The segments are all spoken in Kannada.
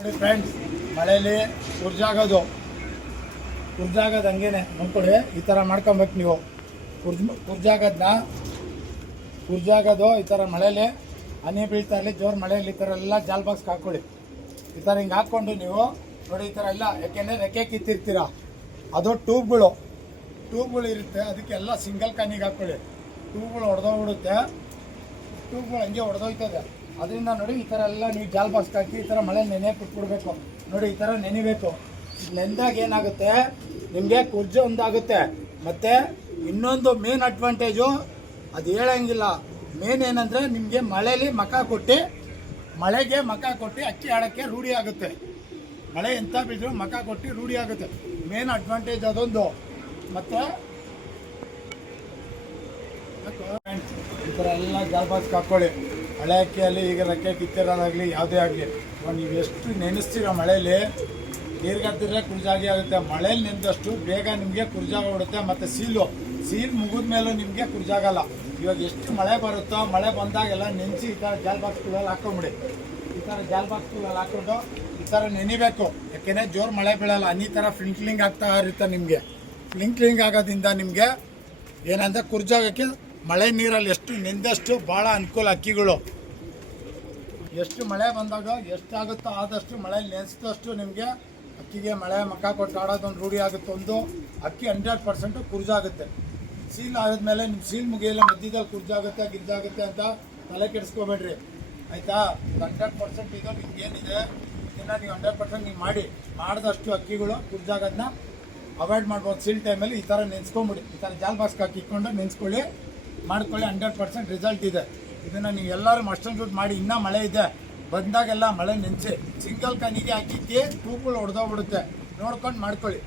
ನೋಡಿ ಫ್ರೆಂಡ್ಸ್, ಮಳೆಯಲ್ಲಿ ಕುರ್ಜಾಗೋದು ಹಂಗೇನೆ ನೋಡ್ಕೊಳ್ಳಿ. ಈ ಥರ ಮಾಡ್ಕೊಬೇಕು ನೀವು. ಕುರ್ಜಾಗೋದು ಈ ಥರ ಮಳೆಯಲ್ಲಿ ಹನಿ ಬೀಳ್ತಾ ಇರಲಿ, ಜೋರು ಮಳೆಯಲ್ಲಿ ಈ ಥರ ಎಲ್ಲ ಜಾಲ್ ಬಾಕ್ಸ್ಗೆ ಹಾಕ್ಕೊಳ್ಳಿ. ಈ ಥರ ಹಿಂಗೆ ಹಾಕ್ಕೊಂಡು ನೀವು ನೋಡಿ ಈ ಥರ ಎಲ್ಲ, ಯಾಕೆಂದರೆ ರೆಕ್ಕೆ ಕಿತ್ತಿರ್ತೀರ, ಅದು ಟ್ಯೂಬ್ಗಳು ಇರುತ್ತೆ, ಅದಕ್ಕೆಲ್ಲ ಸಿಂಗಲ್ ಕನಿಗೆ ಹಾಕ್ಕೊಳ್ಳಿ. ಟ್ಯೂಬ್ಗಳು ಹೊಡೆದೋಗ್ಬಿಡುತ್ತೆ, ಟ್ಯೂಬ್ಗಳು ಹಂಗೆ ಹೊಡೆದೋಯ್ತದೆ. ಅದರಿಂದ ನೋಡಿ ಈ ಥರ ಎಲ್ಲ ನೀವು ಜಾಲ್ ಬಾಕ್ಸ್ಗೆ ಹಾಕಿ ಈ ಥರ ಮಳೆ ಬಿಟ್ಬಿಡ್ಬೇಕು. ನೋಡಿ ಈ ಥರ ನೆನಿಬೇಕು. ನೆಂದಾಗ ಏನಾಗುತ್ತೆ ನಿಮಗೆ ಕುರ್ಜು ಒಂದಾಗುತ್ತೆ. ಮತ್ತು ಇನ್ನೊಂದು ಮೇನ್ ಅಡ್ವಾಂಟೇಜು ಅದು ಹೇಳಂಗಿಲ್ಲ. ಮೇನ್ ಏನಂದರೆ ನಿಮಗೆ ಮಳೆಯಲ್ಲಿ ಮಳೆಗೆ ಮಕ ಕೊಟ್ಟು ಅಕ್ಕಿ ಆಡೋಕ್ಕೆ ರೂಢಿ ಆಗುತ್ತೆ. ಮಳೆ ಎಂಥ ಬಿದ್ದರೂ ಮಕ ಕೊಟ್ಟು ರೂಢಿ ಆಗುತ್ತೆ. ಮೇನ್ ಅಡ್ವಾಂಟೇಜ್ ಅದೊಂದು. ಮತ್ತು ಈ ಥರ ಎಲ್ಲ ಜಾಲ್ ಬಾಕ್ಸ್ಗೆ ಹಾಕ್ಕೊಳ್ಳಿ. ಮಳೆ ಅಕ್ಕಿಯಲ್ಲಿ ಈಗ ರೆಕ್ಕೆ ಕಿತ್ತಿರೋದಾಗಲಿ ಯಾವುದೇ ಆಗಲಿ, ನೀವು ಎಷ್ಟು ನೆನೆಸ್ತೀರೋ ಮಳೆಯಲ್ಲಿ ನೀರ್ಗತ್ತಿದ್ರೆ ಕುರ್ಜಾಗಿ ಆಗುತ್ತೆ. ಮಳೇಲಿ ನೆಂದಷ್ಟು ಬೇಗ ನಿಮಗೆ ಕುರ್ಜಾಗ್ಬಿಡುತ್ತೆ. ಮತ್ತು ಸೀಲ್ ಮುಗಿದ ಮೇಲೂ ನಿಮಗೆ ಕುರ್ಜಾಗಲ್ಲ. ಇವಾಗ ಎಷ್ಟು ಮಳೆ ಬರುತ್ತೋ ಮಳೆ ಬಂದಾಗೆಲ್ಲ ನೆನೆಸಿ ಈ ಥರ ಜಾಲ್ ಬಾಕ್ಸ್ಗಳಲ್ಲಿ ಹಾಕೊಂಬಿಡಿ. ಈ ಥರ ಜಾಲ್ ಬಾಕ್ಸ್ಗಳಲ್ಲಿ ಹಾಕ್ಕೊಂಡು ಈ ಥರ ನೆನಿಬೇಕು. ಯಾಕೆಂದರೆ ಜೋರು ಮಳೆ ಬೀಳಲ್ಲ, ಹನಿ ಥರ ಫ್ಲಿಂಕ್ಲಿಂಗ್ ಆಗ್ತಾ ಇರುತ್ತೆ. ನಿಮಗೆ ಫ್ಲಿಂಕ್ಲಿಂಗ್ ಆಗೋದ್ರಿಂದ ನಿಮಗೆ ಏನಂದರೆ ಕುರ್ಜಾಗಕ್ಕೆ ಮಳೆ ನೀರಲ್ಲಿ ಎಷ್ಟು ನೆಂದಷ್ಟು ಭಾಳ ಅನುಕೂಲ. ಅಕ್ಕಿಗಳು ಎಷ್ಟು ಮಳೆ ಬಂದಾಗ ಎಷ್ಟಾಗುತ್ತೋ ಆದಷ್ಟು ಮಳೆ ನೆನೆಸಿದಷ್ಟು ನಿಮಗೆ ಅಕ್ಕಿಗೆ ಮಳೆ ಮಕ್ಕ ಕೊಟ್ಟು ಆಡೋದೊಂದು ರೂಢಿ ಆಗುತ್ತೆ. ಒಂದು ಅಕ್ಕಿ 100% ಕುರ್ಜಾಗುತ್ತೆ. ಸೀಲ್ ಆದಮೇಲೆ ನಿಮ್ಮ ಸೀಲ್ ಮುಗಿಯಲ್ಲ, ಮಧ್ಯದಲ್ಲಿ ಕುರ್ಜಾಗುತ್ತೆ ಗಿರ್ಜಾಗುತ್ತೆ ಅಂತ ತಲೆ ಕೆಡಿಸ್ಕೋಬೇಡ್ರಿ, ಆಯಿತಾ. 100% ಇದು ನಿಮ್ಗೆ ಏನಿದೆ ಇದನ್ನು ನೀವು 100% ನೀವು ಮಾಡಿದಷ್ಟು ಅಕ್ಕಿಗಳು ಕುರ್ಜಾಗೋದನ್ನ ಅವಾಯ್ಡ್ ಮಾಡ್ಬೋದು. ಸೀಲ್ ಟೈಮಲ್ಲಿ ಈ ಥರ ನೆನೆಸ್ಕೊಂಬಿಡಿ. ಈ ಥರ ಜಾಲ್ ಬಾಕ್ಸ್ಗೆ ಹಾಕಿಕೊಂಡು ನೆನೆಸ್ಕೊಳ್ಳಿ, ಮಾಡ್ಕೊಳ್ಳಿ. 100% ರಿಸಲ್ಟ್ ಇದೆ. ಇದನ್ನು ನೀವು ಎಲ್ಲರೂ ಮಸ್ಟ್ ಅಂಡ್ ಶುಡ್ ಮಾಡಿ. ಇನ್ನೂ ಮಳೆ ಇದೆ ಬಂದಾಗೆಲ್ಲ ಮಳೆ ನೆನೆಸಿ ಸಿಂಗಲ್ ಕನಿಗೆ ಹಾಕಿಕ್ಕೆ ಟ್ಯೂಬ್ಗಳು ಹೊಡೆದೋಗ್ಬಿಡುತ್ತೆ. ನೋಡ್ಕೊಂಡು ಮಾಡ್ಕೊಳ್ಳಿ.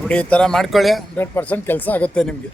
ನೋಡಿ ಈ ಥರ ಮಾಡ್ಕೊಳ್ಳಿ. 100% ಕೆಲಸ ಆಗುತ್ತೆ ನಿಮಗೆ.